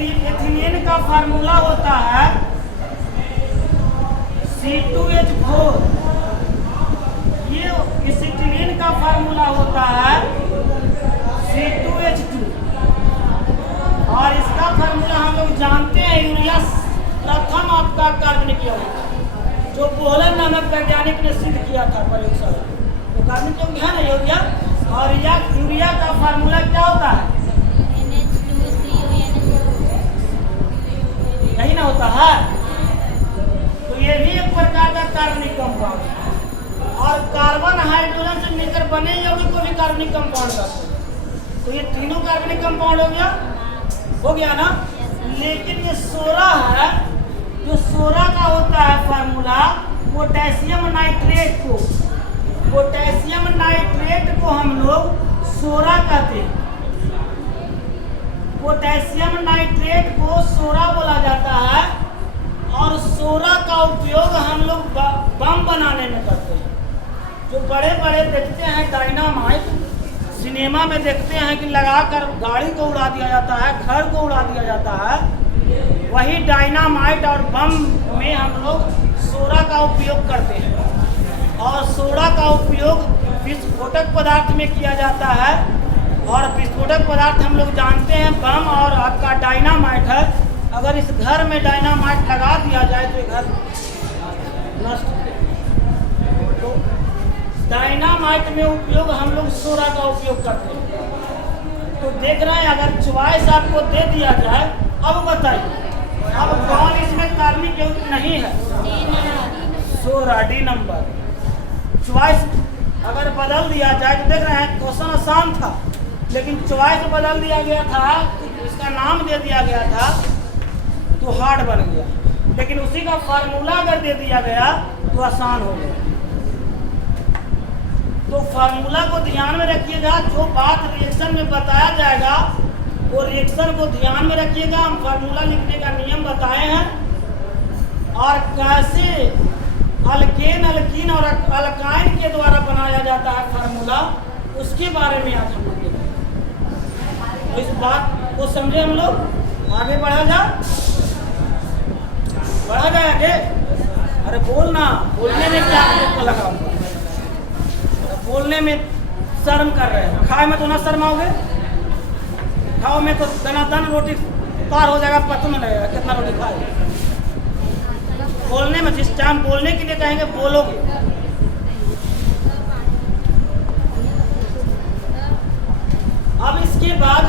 Ethylene का formula होता है C2H4। ये एसिटिलीन का फार्मूला होता है C2H2। और इसका फार्मूला हम लोग जानते हैं यूरिया प्रथम आपका कार्बनिक यौगिक जो बोहलर नामक वैज्ञानिक ने सिद्ध किया था प्रयोगशाला। तो कार्बनिक यौगिक है ना यूरिया। और यूरिया का फार्मूला क्या होता है? नहीं ना होता है। तो ये भी एक प्रकार का कार्बनिक कंपाउंड है। और कार्बन हाइड्रोजन से मिलकर बने यौगिक को भी कार्बनिक कंपाउंड कहते हैं। तो ये तीनों कार्बनिक कंपाउंड हो गया ना। लेकिन ये 16 है, जो 16 का होता है फार्मूला पोटेशियम नाइट्रेट को हम लोग 16 कहते हैं। पोटेशियम नाइट्रेट को 16 बोला जाता है। और 16 का उपयोग हम लोग बम बनाने में करते हैं। जो बड़े बड़े देखते हैं डायनामाइट, सिनेमा में देखते हैं कि लगाकर गाड़ी को उड़ा दिया जाता है, घर को उड़ा दिया जाता है, वही डायनामाइट और बम में हम लोग 16 का उपयोग करते हैं। और 16 का उपयोग विस्फोटक पदार्थ में किया जाता है। और विस्फोटक पदार्थ हम लोग जानते हैं बम और आपका डायनामाइट है। अगर इस घर में डायनामाइट लगा दिया जाए तो घर नष्ट हो जाए। तो डायनामाइट में उपयोग हम लोग 16 का उपयोग करते हैं। तो देख रहे हैं, अगर चॉइस आपको दे दिया जाए, अब बताइए अब कौन इसमें कार्बनिक यौगिक नहीं है? 16 डी नंबर। चॉइस अगर बदल दिया जाए तो देख रहे हैं क्वेश्चन आसान था, लेकिन चॉइस बदल दिया गया था, इसका नाम दे दिया गया था तो हार्ड बन गया। लेकिन उसी का फार्मूला अगर दे दिया गया तो आसान हो गया। तो फार्मूला को ध्यान में रखिएगा। जो बात रिएक्शन में बताया जाएगा वो रिएक्शन को ध्यान में रखिएगा। हम फार्मूला लिखने का नियम बताए हैं और कैसे अल्केन, अल्कीन और अल्काइन के द्वारा बनाया जाता है फार्मूला, उसके बारे में आज हम लोग देखेंगे। तो इस बात को समझे हम लोग। आगे बढ़ा जाए आगे। अरे बोलना, बोलने में क्या आप लोग को लगा? बोलने में शर्म कर रहे हैं। खाए में तो ना शर्माओगे? खाओ में तो दनादन रोटी पार हो जाएगा, पता नहीं लगेगा कितना रोटी खाए। बोलने में जिस टाइम बोलने के लिए कहेंगे बोलोगे। अब इसके बाद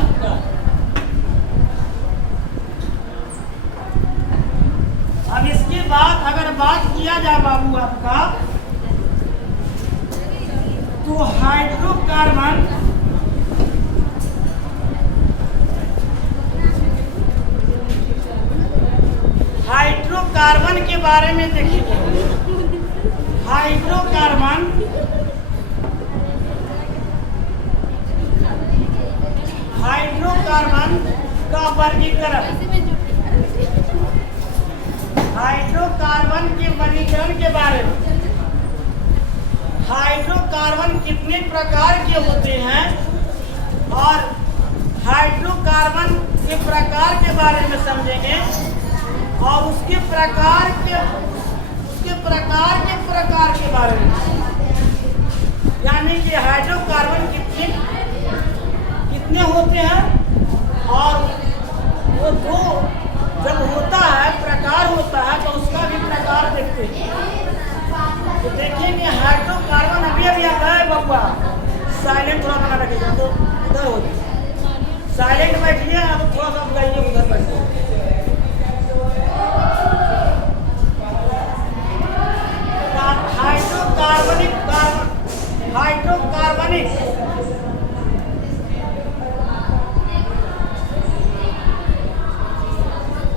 अगर बात किया जाए बाबू आपका, तो हाइड्रोकार्बन के बारे में देखिए। हाइड्रोकार्बन का वर्गीकरण, हाइड्रोकार्बन के वर्गीकरण के बारे में। हाइड्रोकार्बन कितने प्रकार के होते हैं और हाइड्रोकार्बन के प्रकार के बारे में समझेंगे। और उसके प्रकार के बारे में, यानी कि हाइड्रोकार्बन कितने होते हैं और वो दो जब होता है, प्रकार होता है, तो उसका भी प्रकार देखते हैं। तो देखेंगे हाइड्रोकार्बन अभी आता है बबुआ। साइलेंट थोड़ा बना रखिएगा तो उधर हो जाए। साइलेंट बैठिए, अब थोड़ा सा बुलाइए, उधर बैठिए।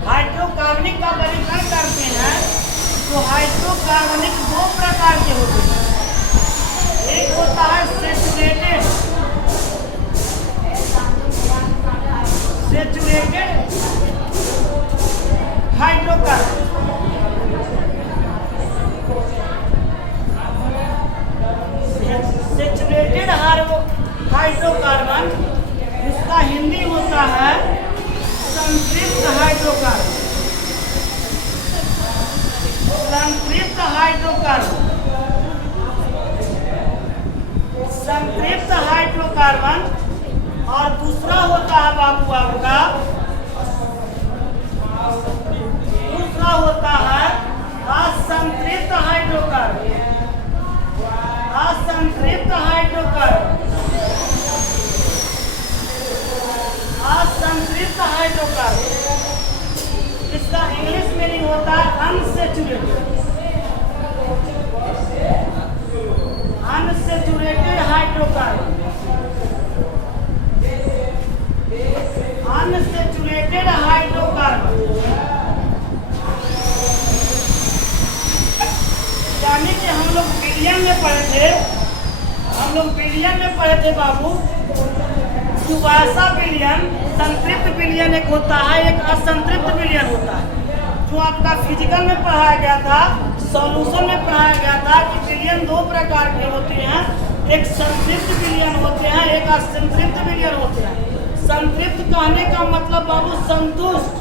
हाइड्रोकार्बनिक का वर्गीकरण करते हैं तो हाइड्रोकार्बनिक दो प्रकार के होते हैं। एक होता है सैचुरेटेड हाइड्रोकार्बन। सैचुरेटेड हाइड्रोकार्बन, इसका हिंदी होता है संतृप्त हाइड्रोकार्बन, और दूसरा होता है बाबू आपका, दूसरा होता है असंतृप्त हाइड्रोकार्बन। असंतृप्त हाइड्रोकार्बन, असंतृप्त हाइड्रोकार्बन, इसका इंग्लिश मीनिंग होता है unsaturated. Unsaturated hydrocarbon, unsaturated hydrocarbon, यानी कि हम लोग विलियन में पढ़े थे, हम लोग विलियन में पढ़े थे बाबू कि वैसा विलियन, संतृप्त विलियन एक होता है, एक असंतृप्त विलियन होता है। जो आपका फिजिकल में पढ़ाया गया था, सॉल्यूशन में पढ़ाया गया था कि विलियन दो प्रकार के होते हैं, एक संतृप्त विलियन होते हैं, एक असंतृप्त विलियन होते हैं। संतृप्त कहने का मतलब बाबू संतुष्ट,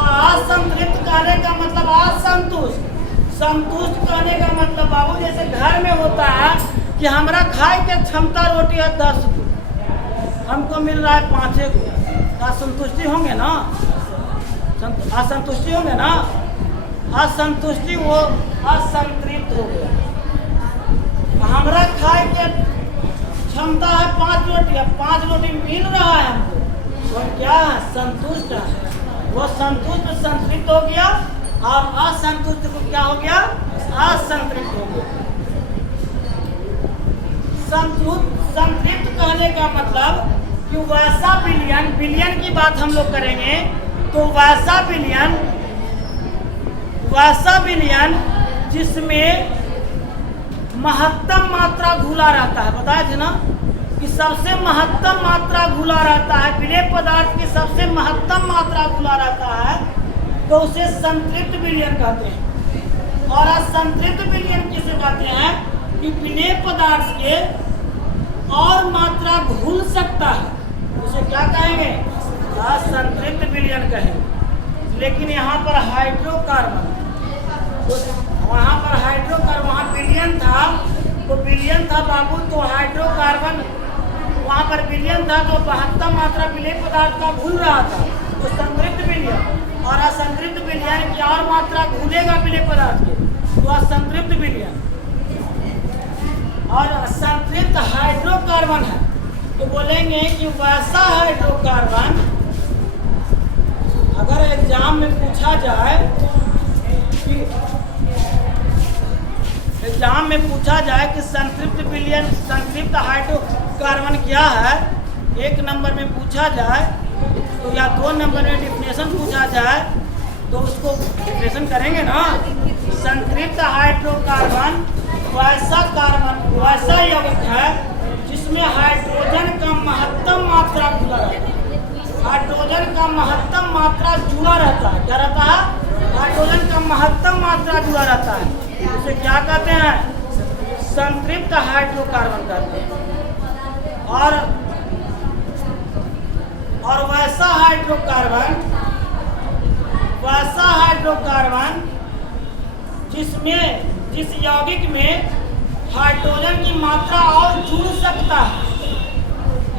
असंतृप्त कहने का मतलब असंतुष्ट। संतुष्ट कहने का मतलब बाबू जैसे घर में होता है कि हमारा खाए के क्षमता रोटी है 10 को, हमको मिल रहा है 5 को, असंतुष्टि होंगे ना, असंतुष्टि होंगे ना, असंतुष्टि वो असंतृप्त हो गया। हमारा खाए के क्षमता है 5 रोटी, अब 5 रोटी मिल रहा है हमको, वो क्या है, संतुष्ट है। वो संतुष्ट संतृप्त हो गया, और असंतुष्ट को क्या हो गया, असंतृप्त हो गया। संतृप्त कहने का मतलब कि वैसा विलियन, विलियन की बात हम लोग करेंगे तो वैसा विलियन जिसमें महत्तम मात्रा घुला रहता है, बताए थे ना कि सबसे महत्तम मात्रा घुला रहता है, विलेय पदार्थ की सबसे महत्तम मात्रा घुला रहता है, तो उसे संतृप्त विलियन कहते हैं। और असंतृप्त विलियन किसे कहते हैं कि विलेय पदार्थ के और मात्रा घुल सकता है, उसे क्या कहेंगे, असंतृप्त विलियन कहेंगे। लेकिन यहाँ पर हाइड्रोकार्बन, वहाँ पर हाइड्रोकार्बन, वहाँ विलियन था तो विलियन था बाबू, तो हाइड्रोकार्बन वहाँ पर विलियन था तो महत्तम मात्रा विलेय पदार्थ का घुल रहा था, तो संतृप्त विलियन। और असंतृप्त विलियन की और मात्रा घुलेगा विलेय पदार्थ के, तो असंतृप्त विलियन। और असंतृप्त हाइड्रोकार्बन है तो बोलेंगे कि वैसा हाइड्रोकार्बन, अगर एग्जाम में पूछा जाए कि एग्जाम में पूछा जाए कि संतृप्त विलियन, संतृप्त हाइड्रोकार्बन क्या है, 1 नंबर में पूछा जाए तो या 2 नंबर में डिफिनेशन पूछा जाए तो उसको डिफिनेशन करेंगे ना। संतृप्त हाइड्रोकार्बन वैसा यौगिक है जिसमें हाइड्रोजन का महत्तम मात्रा जुड़ा रहता है, हाइड्रोजन का महत्तम मात्रा जुड़ा रहता है, क्या रहता है, हाइड्रोजन का महत्तम मात्रा जुड़ा रहता है, उसे क्या कहते हैं, संतृप्त हाइड्रोकार्बन कहते हैं। और वैसा हाइड्रोकार्बन जिस यौगिक में हाइड्रोजन की मात्रा और जुड़ सकता है,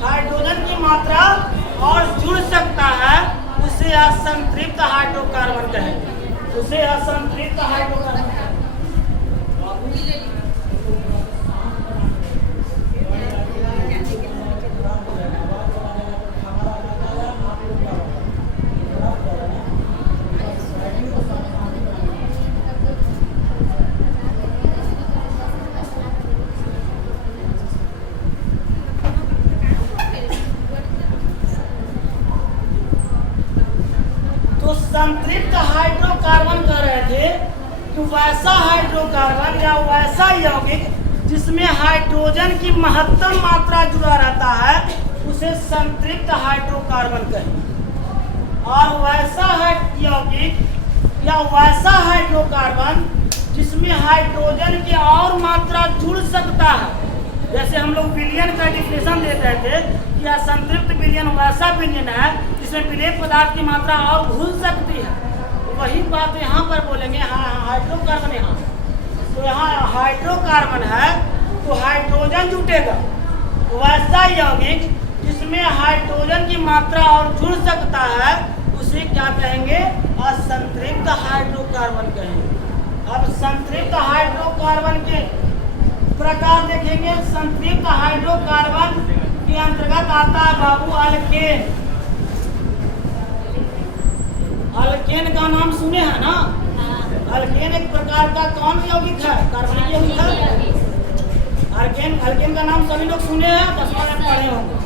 हाइड्रोजन की मात्रा और जुड़ सकता है, उसे असंतृप्त हाइड्रोकार्बन कहेंगे, उसे असंतृप्त हाइड्रोकार्बन कहेंगे। संतृप्त हाइड्रोकार्बन कह रहे थे कि वैसा हाइड्रोकार्बन या वैसा यौगिक जिसमें हाइड्रोजन की महत्तम मात्रा जुड़ा रहता है, उसे संतृप्त हाइड्रोकार्बन कहें। और वैसा यौगिक या वैसा हाइड्रोकार्बन जिसमें हाइड्रोजन की और मात्रा जुड़ सकता है, जैसे हम लोग विलियन का डिफिनेशन दे रहे थे कि असंतृप्त विलियन वैसा विलियन है जिसमें विलेय पदार्थ की मात्रा और घुल सकती है, तो वही बात यहाँ पर बोलेंगे। हाइड्रोकार्बन, यहाँ तो यहाँ हाइड्रोकार्बन है तो हाइड्रोजन जुटेगा, वैसा यौगिक जिसमें हाइड्रोजन की मात्रा और जुड़ सकता है उसे क्या कहेंगे? असंतृप्त हाइड्रोकार्बन कहेंगे। अब संतृप्त हाइड्रोकार्बन के प्रकार देखेंगे। संतृप्त हाइड्रोकार्बन के अंतर्गत आता है बाबू अल्केन। अल्केन का नाम सुने हैं ना? अल्केन एक प्रकार का कौन यौगिक है? कार्बनिक यौगिक है। अल्केन का नाम सभी लोग सुने हैं, 10वां में पढ़े होंगे।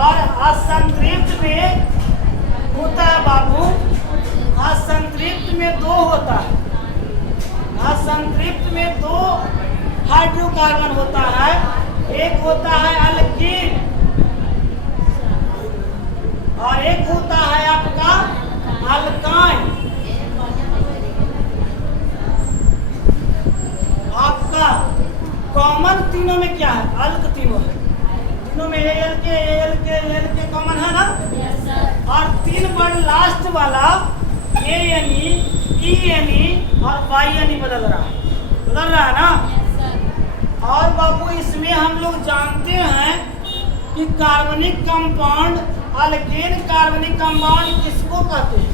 और असंतृप्त में होता है बाबू, असंतृप्त में 2 होता है। असंतृप्त में 2 हाइड्रोकार्बन होता है। एक होता है अल्कीन और एक होता है आपका अल्काइन। आपका कॉमन तीनों में क्या है? अल्क तीनों है। तीनों में एल के कॉमन है ना? और 3 वर्ड लास्ट वाला ANE, ENE और YNE बदल रहा है ना? और बाबू इसमें हम लोग जानते हैं कि कार्बनिक कंपाउंड, अल्केन कार्बनिक कंपाउंड किसको कहते हैं?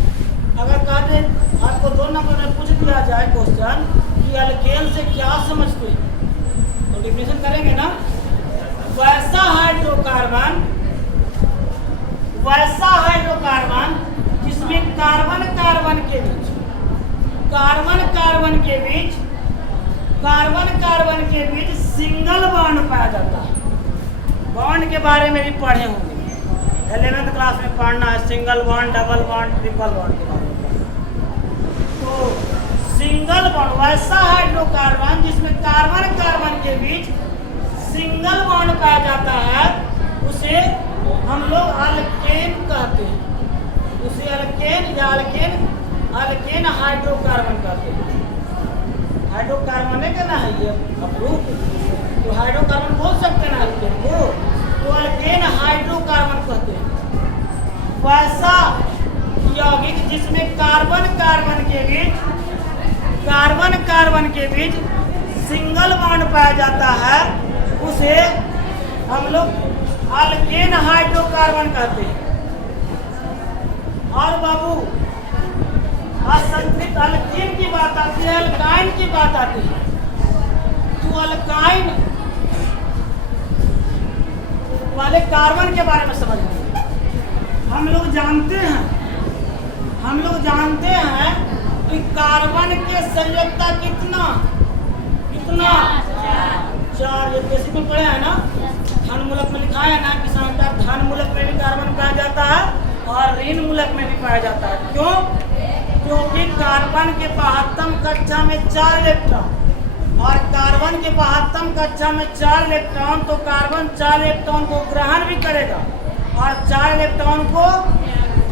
अगर कहते आपको 2 नंबर में पूछ दिया जाए क्वेश्चन कि अल्केन से क्या समझते हैं तो डिफिनेशन करेंगे ना। वैसा हाइड्रोकार्बन जिसमें कार्बन कार्बन के बीच सिंगल बॉन्ड पाया जाता है। बॉन्ड के बारे में भी पढ़े होंगे, 11th क्लास में पढ़ना है। Single bond, double bond, triple bond के बारे में पढ़ना। तो सिंगल बॉन्ड, वैसा हाइड्रोकार्बन जिसमें कार्बन कार्बन के बीच सिंगल बॉन्ड पाया जाता है उसे हम लोग अल्केन कहते हैं। उसे अल्केन हाइड्रोकार्बन कहते हैं। हाइड्रोकार्बन है कहना है ये अप्रूव, तो हाइड्रोकार्बन बोल सकते हैं ना अल्केन को, तो अल्केन हाइड्रोकार्बन कहते हैं। वैसा यौगिक जिसमें कार्बन कार्बन के बीच सिंगल बॉन्ड पाया जाता है उसे हम लोग अल्केन हाइड्रोकार्बन कहते हैं। और बाबू असंतृप्त अल्कीन की बात आती है, अल्काइन की बात आती है। तो अल्काइन वाले कार्बन के बारे में समझेंगे। हम लोग जानते हैं कि कार्बन के संयोजकता कितना 4। ये बेसिक में पढ़े हैं ना, धन मूलक में लिखा है ना कि सामान्यतः धन मूलक में भी कार्बन पाया जाता है और ऋण मूलक में भी पाया जाता है। क्यों? क्योंकि कार्बन के 72 कक्षा में 4 इलेक्ट्रॉन और कार्बन के 72 कक्षा में 4 इलेक्ट्रॉन, तो कार्बन 4 इलेक्ट्रॉन को ग्रहण भी करेगा और 4 इलेक्ट्रॉन को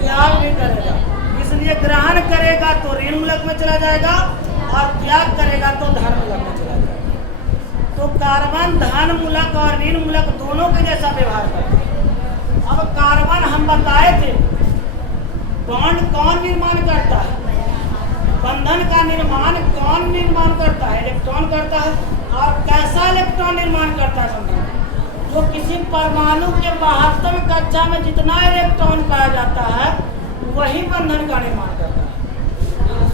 त्याग भी करेगा। इसलिए ग्रहण करेगा तो ऋण मूलक में चला जाएगा और त्याग करेगा तो धन मूलक में चला जाएगा। तो कार्बन धन मूलक और ऋण मूलक दोनों के जैसा व्यवहार करता है। अब कार्बन हम बताए थे बॉन्ड कौन निर्माण करता है? बंधन का निर्माण कौन निर्माण करता है? इलेक्ट्रॉन करता है। और कैसा इलेक्ट्रॉन निर्माण करता है बंधन? जो किसी परमाणु के 72 कक्षा में जितना इलेक्ट्रॉन पाया जाता है वही बंधन का निर्माण करता है।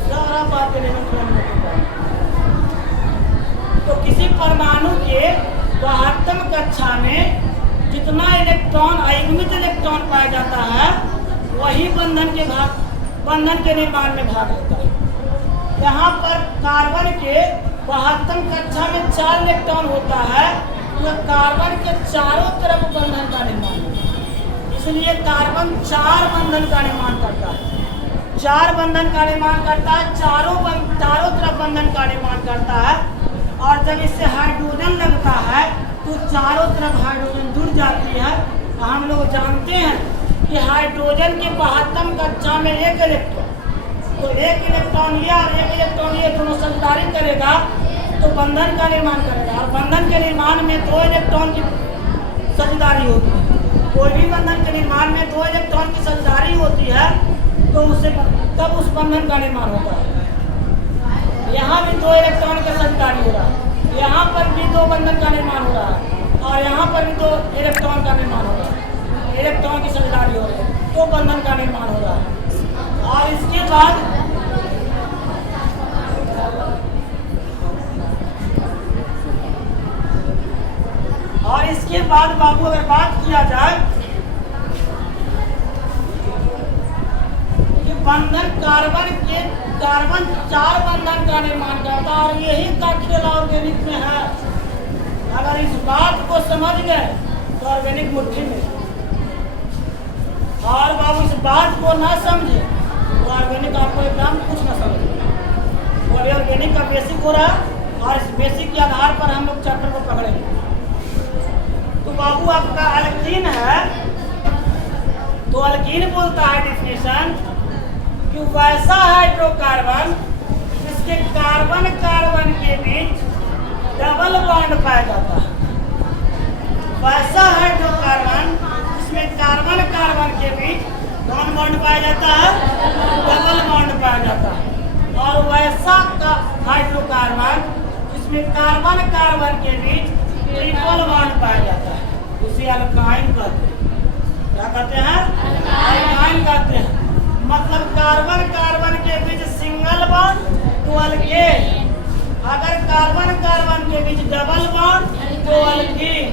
सारा बात तो किसी परमाणु के 72 कक्षा में जितना इलेक्ट्रॉन अयुग्मित इलेक्ट्रॉन पाया जाता है वही बंधन के निर्माण में भाग लेता है। यहाँ पर कार्बन के 72 कक्षा में 4 इलेक्ट्रॉन होता है, तो कार्बन के चारों तरफ बंधन का निर्माण होता है। इसलिए कार्बन 4 बंधन का निर्माण करता है। 4 बंधन का निर्माण करता है, चारों तरफ बंधन का निर्माण करता है। और जब इससे हाइड्रोजन लगता है तो चारों तरफ हाइड्रोजन जुड़ जाती है। हम लोग जानते हैं कि हाइड्रोजन के 72 कक्षा में 1 इलेक्ट्रॉन, तो 1 इलेक्ट्रॉन ये और 1 इलेक्ट्रॉन ये दोनों साझेदारी करेगा तो बंधन का निर्माण करेगा। और बंधन के निर्माण में 2 इलेक्ट्रॉन की साझेदारी होती है। कोई भी बंधन के निर्माण में 2 इलेक्ट्रॉन की साझेदारी होती है तो उसे तब उस बंधन का निर्माण होता है। यहाँ भी 2 इलेक्ट्रॉन का साझेदारी हो रहा है, यहाँ पर भी 2 बंधन का निर्माण हो रहा है। और यहाँ पर भी तो इलेक्ट्रॉन का निर्माण हो रहा है, इलेक्ट्रॉन की साझेदारी हो रही है, तो बंधन का निर्माण हो रहा है। और इसके बाद बाबू अगर बात किया जाए कि बंधन कार्बन 4 बंधन का निर्माण करता है और यही का खेल ऑर्गेनिक में है। अगर इस बात को समझ गए तो ऑर्गेनिक मुट्ठी में, और बाबू इस बात को ना समझे तो ऑर्गेनिक आपको एकदम कुछ ना समझे। वो अभी ऑर्गेनिक का बेसिक हो रहा है और इस बेसिक के आधार पर हम लोग चैप्टर को पकड़ेंगे। तो बाबू आपका अल्कीन है, तो अल्कीन बोलता है डिफिनेशन कि वैसा हाइड्रोकार्बन जिसके कार्बन कार्बन के बीच डबल बॉन्ड पाया जाता है। वैसा हाइड्रोकार्बन जिसमें कार्बन कार्बन के बीच कौन बॉन्ड पाया जाता है, डबल बॉन्ड पाया जाता है। और वैसा हाइड्रोकार्बन जिसमें कार्बन कार्बन के बीच ट्रिपल बॉन्ड पाया जाता है, उसे अल्काइन कहते हैं। क्या कहते हैं? अल्काइन कहते हैं। मतलब कार्बन कार्बन के बीच सिंगल बॉन्ड तो अल्केन, अगर कार्बन कार्बन के बीच डबल बॉन्ड तो अल्कीन,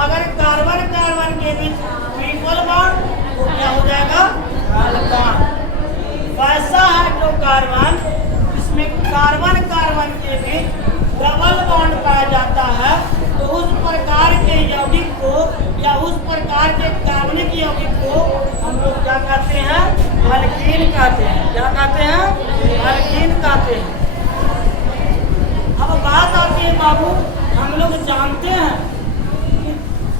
अगर कार्बन कार्बन के बीच ट्रिपल बॉन्ड तो क्या हो जाएगा, अल्कान। वैसा हाइड्रोकार्बन जिसमें कार्बन कार्बन के बीच डबल बॉन्ड पाया जाता है, तो उस प्रकार के यौगिक को या उस प्रकार के कार्बनिक यौगिक को हम लोग क्या कहते हैं, अल्कीन कहते हैं। क्या कहते हैं? अल्कीन कहते हैं। अब बात आती है बाबू, हम लोग जानते हैं,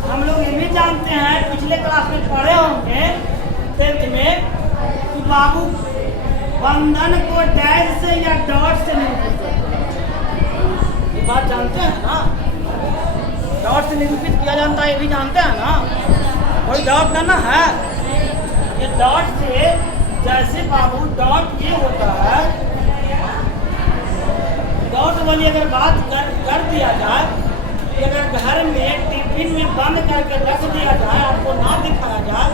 हम लोग ये भी जानते हैं, पिछले क्लास में पढ़े होंगे 10th में कि बाबू बंधन को डैश से या डॉट से निरूपित करते हैं। ये बात जानते हैं ना, डॉट से निरूपित किया जाता है, ये भी जानते हैं ना, कोई डाउट ना है। ये डॉट से, जैसे बाबू डॉट ये होता है, डॉट वाली अगर बात कर दिया जाए कि अगर घर में टिफिन में बंद करके रख दिया जाए, आपको ना दिखाया जाए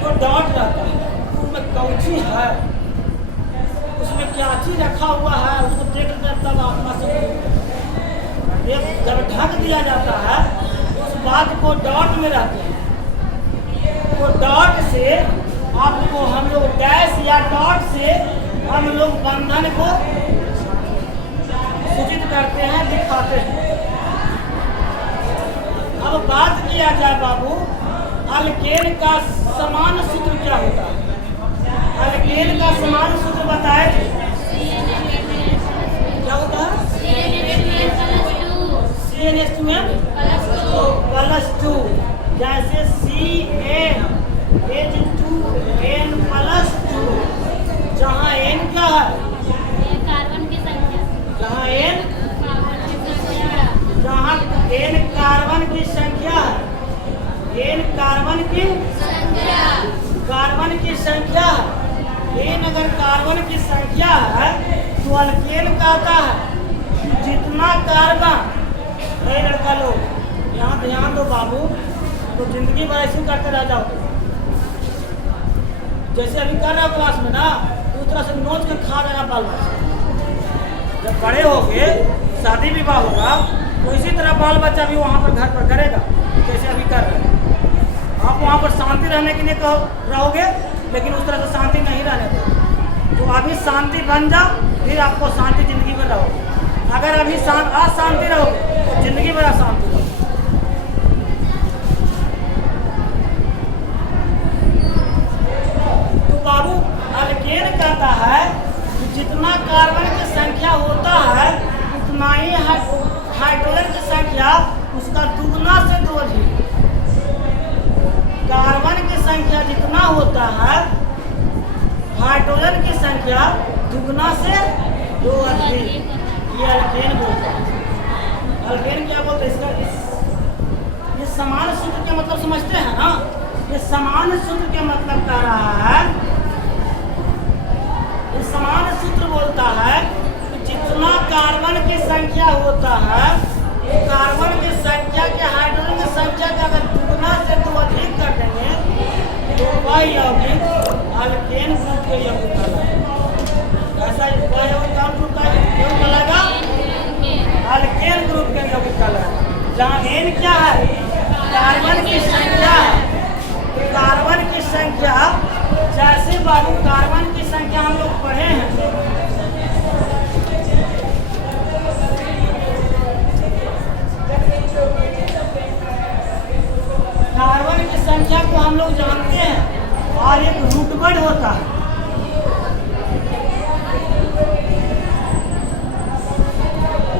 तो डॉट रहता है, उसमें कौची है, उसमें क्या चीज रखा हुआ है, उसको देख कर तब आत्मा से जब ढक दिया जाता है तो उस बात को डॉट में रहते हैं। तो डॉट से आपको हम लोग डैश या डॉट से हम लोग बंधन को सूचित करते हैं, दिखाते हैं। अब बात किया जाए बाबू अल्केन का समान सूत्र क्या होता है। अल्केन का समान सूत्र बताए क्या होता है, CN+2 जैसे CnH2n+2, जहाँ n क्या है, कार्बन की संख्या, जहाँ n कार्बन की संख्या है, n कार्बन की संख्या है, n अगर कार्बन की संख्या है तो अल्केन कहता है जितना कार्बन, लड़का लोग यहाँ ध्यान दो बाबू, तो जिंदगी भर ऐसे करते रह जाओ, जैसे अभी कर रहे हो क्लास में ना, तो उस तरह से नोच के खा जाएगा बाल बच्चा। जब बड़े हो गए, शादी विवाह होगा, तो इसी तरह बाल बच्चा भी वहाँ पर घर पर करेगा जैसे अभी कर रहे हैं। आप वहाँ पर शांति रहने के लिए रहोगे, लेकिन उस तरह से शांति नहीं रहने दो। तो अभी शांति बन जाओ, फिर आपको शांति जिंदगी भर रहोगे। अगर अभी अशांति रहोगे तो जिंदगी भर अशांति रहोगे। तो बाबू अल्केन कहता है कि जितना कार्बन की संख्या होता है उतना ही हाइड्रोजन की संख्या उसका दुगना से दो अधिक। कार्बन की संख्या जितना होता है, हाइड्रोजन की संख्या दुगना से दो अधिक। ये अल्केन बोलता है। अल्केन क्या बोलते हैं, इसका ये समान सूत्र के मतलब समझते हैं ना। ये समान सूत्र के मतलब कह रहा है, ये समान सूत्र बोलता है कि जितना कार्बन की संख्या होता है कार्बन की संख्या के हाइड्रोजन की संख्या का अगर दुगना से दो अधिक कर देंगे तो वह यौगिक अल्केन ग्रुप के यौगिक कहलाएगा। ऐसा वह यौगिक कौन ग्रुप का यौगिक कहलाएगा? अल्केन ग्रुप के यौगिक कहलाएगा। जहाँ एन क्या है? कार्बन की संख्या है। कार्बन की संख्या जैसे बाबू कार्बन की संख्या हम लोग पढ़े हैं, कार्बन की संख्या को हम लोग जानते हैं और एक रूटवर्ड होता है।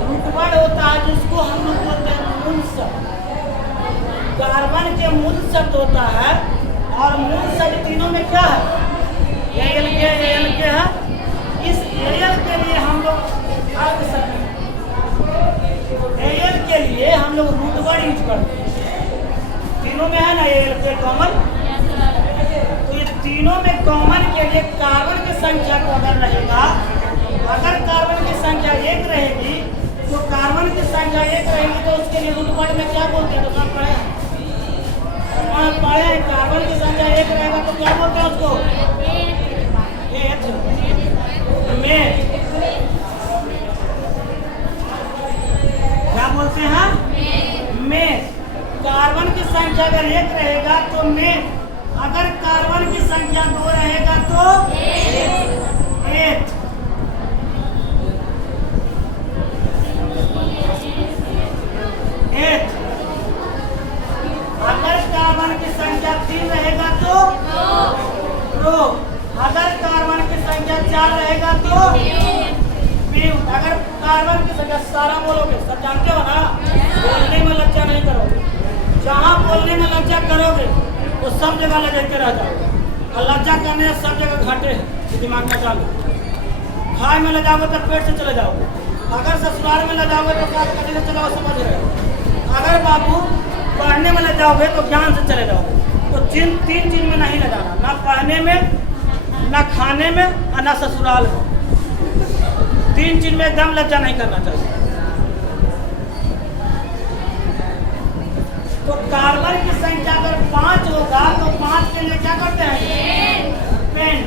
रूटवर्ड होता है जिसको हम लोग बोलते हैं मूल शब्द। कार्बन के मूल शब्द होता है और मूल शब्द तीनों में क्या है? एल के है। इस एल के लिए हम लोग एल के लिए हम लोग रूटवर्ड यूज करते हैं। तीनों में है ना एल के कॉमन, तो ये तीनों में कॉमन के लिए कार्बन की संख्या को अगर रहेगा, अगर कार्बन की संख्या एक रहेगी तो कार्बन की संख्या एक रहेगी तो उसके लिए रूटवर्ड में क्या बोलते हैं? तो सब पढ़े हैं कार्बन की संख्या एक रहेगा तो क्या बोलते हैं उसको? में क्या बोलते हैं? में। कार्बन की संख्या अगर एक रहेगा तो में, अगर कार्बन की संख्या दो रहेगा तो एथ। एथ। अगर कार्बन की संख्या 3 रहेगा तो प्रो। अगर कार्बन की संख्या 4 रहेगा तो ब्यूट। अगर कार्बन की संख्या सारा बोलोगे, सब जानते हो ना, बोलने में लज्जा नहीं करोगे। जहाँ बोलने में लज्जा करोगे वो सब जगह लगे रह जाओगे, और लज्जा करने से सब जगह घाटे हैं, दिमाग में डालो। खाए में ले जाओगे तो पेट से चले जाओगे, अगर ससुराल में ले जाओगे तो कभी से चलाओ, समझ रहे हो। अगर बाबू पढ़ने में ले जाओगे तो ज्ञान से चले जाओगे। तो तीन चीज में नहीं ले जाना, ना पढ़ने में, ना खाने में, और ना ससुराल में। 3 चीज में एकदम लज्जा नहीं करना चाहिए। तो कार्बन की संख्या अगर 5 होगा तो 5 के लिए क्या करते हैं? पेन।